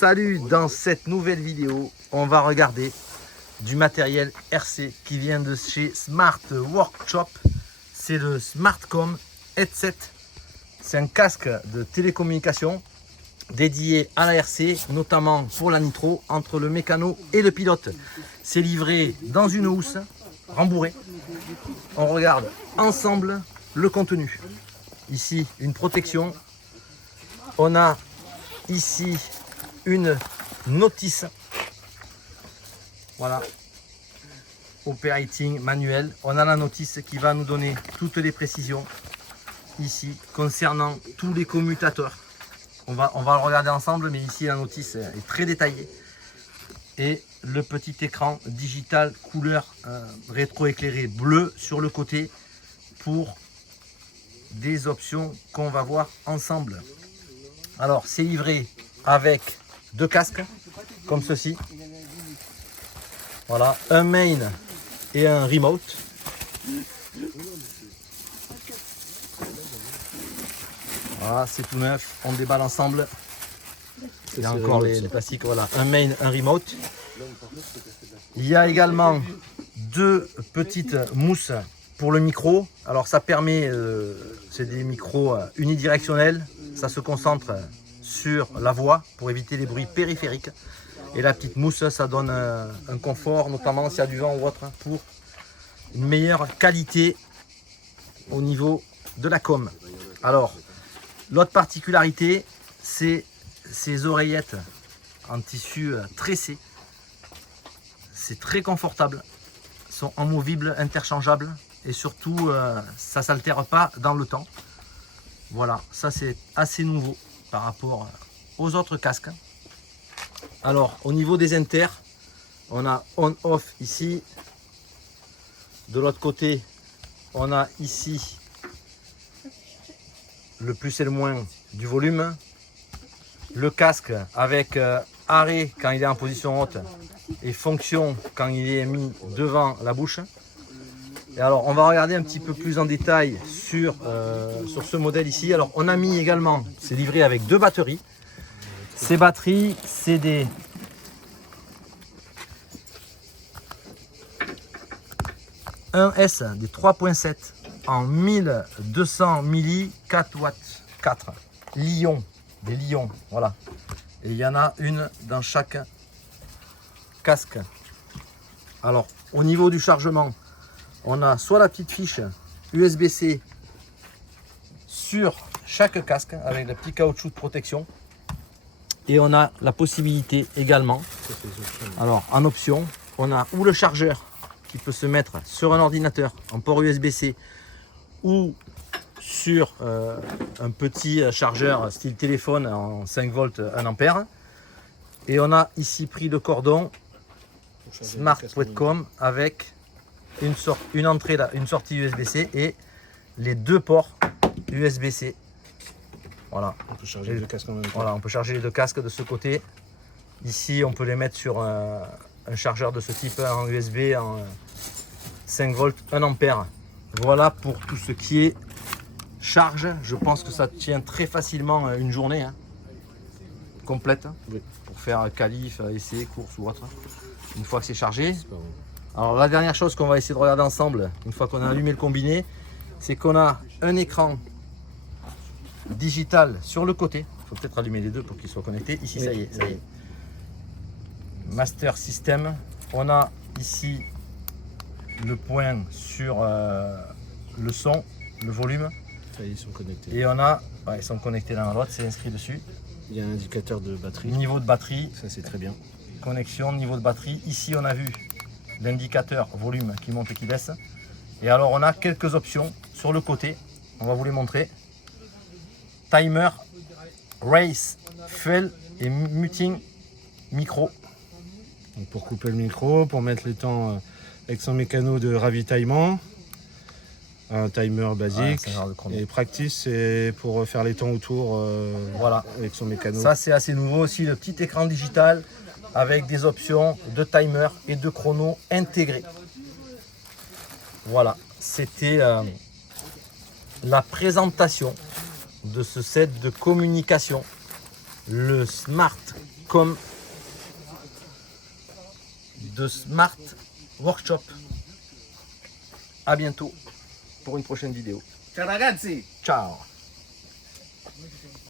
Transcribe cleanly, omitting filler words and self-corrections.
Salut, dans cette nouvelle vidéo, on va regarder du matériel RC qui vient de chez Smart Workshop. C'est le Smartcom Headset. C'est un casque de télécommunication dédié à la RC, notamment pour la nitro, entre le mécano et le pilote. C'est livré dans une housse, rembourrée. On regarde ensemble le contenu. Ici, une protection. On a ici une notice. Voilà. Operating manuel. On a la notice qui va nous donner toutes les précisions ici concernant tous les commutateurs. On va le regarder ensemble, mais ici la notice est très détaillée. Et le petit écran digital couleur rétroéclairé bleu sur le côté pour des options qu'on va voir ensemble. Alors c'est livré avec deux casques comme ceci. Voilà, un main et un remote. Voilà, c'est tout neuf, on déballe ensemble. Il y a encore les plastiques, voilà, un main, un remote. Il y a également deux petites mousses pour le micro. Alors ça permet, c'est des micros unidirectionnels, ça se concentre sur la voix pour éviter les bruits périphériques. Et la petite mousse, ça donne un confort, notamment s'il y a du vent ou autre, pour une meilleure qualité au niveau de la com. Alors, l'autre particularité, c'est ces oreillettes en tissu tressé. C'est très confortable, sont amovibles, interchangeables et surtout ça ne s'altère pas dans le temps. Voilà, ça c'est assez nouveau par rapport aux autres casques. Alors au niveau des inters, on a on-off ici. De l'autre côté, on a ici le plus et le moins du volume. Le casque avec arrêt quand il est en position haute et fonction quand il est mis devant la bouche. Et alors on va regarder un petit peu plus en détail sur ce modèle ici. Alors on a mis également, c'est livré avec deux batteries. Ces batteries, c'est des S des 3.7 en 1200 milli 4 watts 4 Lion, des lions, voilà. Et il y en a une dans chaque casque. Alors au niveau du chargement, on a soit la petite fiche USB-C sur chaque casque avec le petit caoutchouc de protection, et on a la possibilité également, alors en option, on a ou le chargeur qui peut se mettre sur un ordinateur en port USB-C ou sur un petit chargeur style téléphone en 5 volts 1 ampère. Et on a ici pris le cordon Smart.com avec une entrée là, une sortie USB-C et les deux ports USB-C. Voilà. On peut charger les deux casques en même temps. Voilà, on peut charger les deux casques de ce côté. Ici, on peut les mettre sur un chargeur de ce type en USB en 5 volts 1 ampère. Voilà pour tout ce qui est charge. Je pense que ça tient très facilement une journée complète, oui, pour faire qualif, essai, course ou autre, une fois que c'est chargé. Alors la dernière chose qu'on va essayer de regarder ensemble, une fois qu'on a allumé le combiné, c'est qu'on a un écran digital sur le côté. Il faut peut-être allumer les deux pour qu'ils soient connectés. Ici, oui, ça y est, ça y est. Master System. On a ici le point sur le son, le volume. Ça y est, ils sont connectés. Et on a, ouais, ils sont connectés l'un à l'autre, c'est inscrit dessus. Il y a un indicateur de batterie. Niveau de batterie. Ça c'est très bien. Connexion, niveau de batterie. Ici on a vu l'indicateur volume qui monte et qui baisse. Et alors on a quelques options sur le côté. On va vous les montrer. Timer, race, fuel et muting micro. Donc pour couper le micro, pour mettre les temps avec son mécano de ravitaillement. Un timer basique. Ouais, et practice, c'est pour faire les temps autour voilà, avec son mécano. Ça c'est assez nouveau aussi, le petit écran digital avec des options de timer et de chrono intégrés. Voilà, c'était la présentation de ce set de communication, le Smart comme de Smart Workshop. À bientôt pour une prochaine vidéo. Ciao ragazzi! Ciao.